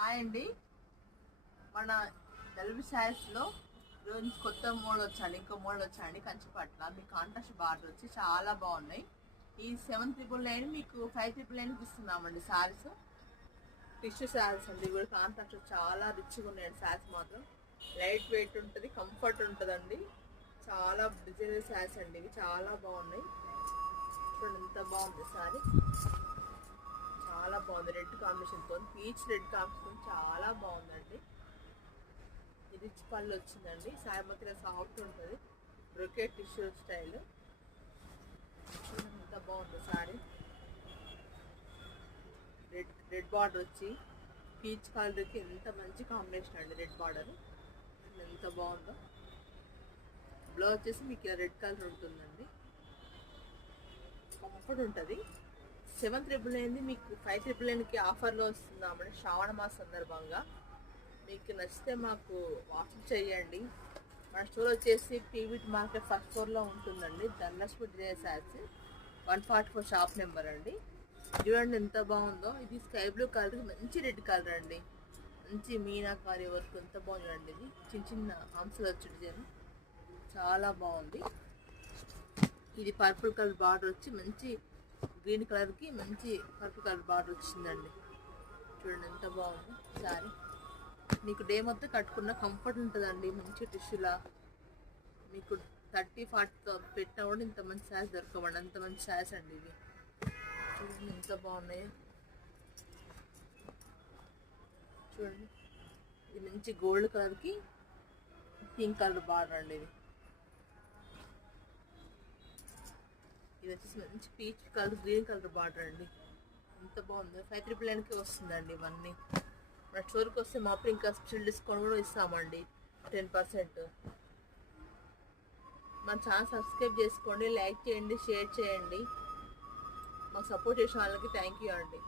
Hi అండి. మన తెలుగు శారీస్లో ఈరోజు కొత్త మోడల్ వచ్చాయండి, ఇంకో మోడల్ వచ్చాయండి. కంచిపట్ల మీకు కాంట్రాస్ట్ బార్డర్ వచ్చి చాలా బాగున్నాయి. ఈ 7,999 మీకు 5,999 ఇస్తున్నామండి. శారీస్ టిష్యూ శారీస్ అండి. ఇవి కూడా కాంట్రాస్ట్ చాలా రిచ్గా ఉన్నాయండి. శారీస్ మాత్రం లైట్ వెయిట్ ఉంటుంది, కంఫర్ట్ ఉంటుందండి. చాలా డిజైనర్ శారీస్ అండి. ఇవి చాలా బాగున్నాయి. చూడండి ఎంత బాగుంది శారీ. చాలా బాగుంది. రెడ్ కాంబినేషన్తో, పీచ్ రెడ్ కాంబినేషన్ చాలా బాగుందండి. ఇది పళ్ళు వచ్చిందండి. సారీ మొత్తం సాఫ్ట్ ఉంటుంది, బ్రొకెట్ టిష్యూ స్టైల్. ఎంత బాగుంది సారీ. రెడ్ బార్డర్ వచ్చి పీచ్ కలర్కి ఎంత మంచి కాంబినేషన్ అండి. రెడ్ బార్డర్ ఎంత బాగుందో. బ్లౌజ్ వచ్చేసి మీకు రెడ్ కలర్ ఉంటుందండి. కంఫర్ట్ ఉంటుంది. 7,999 మీకు 5,999కి ఆఫర్లో వస్తున్నామండి. శ్రావణ మాస సందర్భంగా మీకు నచ్చితే మాకు వాట్సాప్ చేయండి. మన స్టోర్ వచ్చేసి పీవీటీ మార్కెట్ ఫస్ట్ ఫ్లోర్లో ఉంటుందండి. Dhanalakshmi design saris 144 shop number అండి. చూడండి ఎంత బాగుందో. ఇది స్కై బ్లూ కలర్, మంచి రెడ్ కలర్ అండి. మంచి మీనాకారి వర్క్ ఎంత బాగుందండి. ఇది చిన్న చిన్న హంసలు వచ్చి డిజైన్ చాలా బాగుంది. ఇది పర్పుల్ కలర్ బార్డర్ వచ్చి మంచి గ్రీన్ కలర్కి మంచి పర్పుల్ కలర్ బార్డర్ వచ్చిందండి. చూడండి ఎంత బాగుంది సారీ. మీకు డే మొత్తం కట్టుకున్న కంఫర్ట్ ఉంటుందండి. మంచి టిష్యూలా మీకు 30-40 పెట్టినా కూడా ఇంత మంచి శారీస్ దొరకవండి. అంత మంచి శారీస్ అండి ఇవి. చూడండి ఎంత బాగున్నాయి. చూడండి ఇది మంచి గోల్డ్ కలర్కి పింక్ కలర్ బార్డర్ అండి. ఇది వచ్చేసి మంచి peach colour, green colour border అండి. ఎంత బాగుంది. 5,999కి వస్తుందండి ఇవన్నీ. మన స్టోర్కి వస్తే మాత్రం ఇంకా స్పెషల్ డిస్కౌంట్ కూడా ఇస్తామండి, 10%. మన ఛానల్ సబ్స్క్రైబ్ చేసుకోండి, లైక్ చేయండి, షేర్ చేయండి. మాకు సపోర్ట్ చేసిన వాళ్ళకి థ్యాంక్ యూ అండి.